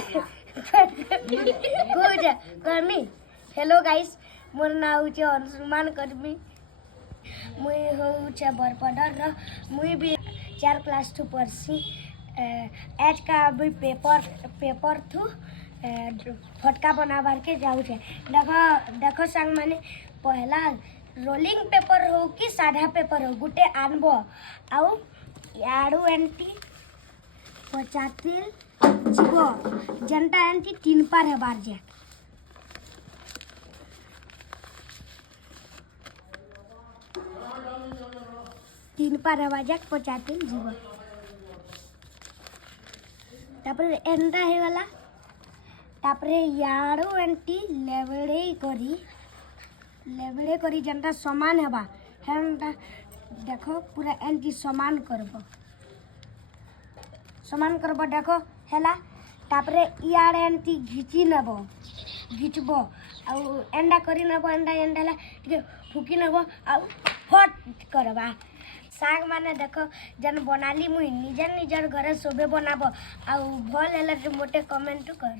कुछ करमी। Hello guys, मोर ना होचे अनुमान करमी। मुई होचे बरपडर मुई भी 4 क्लास टू पढ़सी। आज का अभी पेपर थू फटका बनाबार के जाऊ छे। देखो संग माने पहला रोलिंग पेपर हो कि साधा पेपर हो गुटे आनबो आउ याडू एंटी पचातिल जीवो जनता एंटी 3 पार हेबार जे 3 पार हेबार जे 50 जीवो तापर एंटा हे वाला तापर याडू एंटी लेबड़े करी जनता समान हेबा हेंटा देखो पूरा एंटी समान करबो देखो हेला तापरे यार एंटी घिचबो आउ एंडा करी नबो एंडा ठीक फुकी नबो आउ फट करबा साग माने देखो जन बनाली मुई निजर घरे सोबे बनाबो आउ भल हेला मोटे कमेंट कर।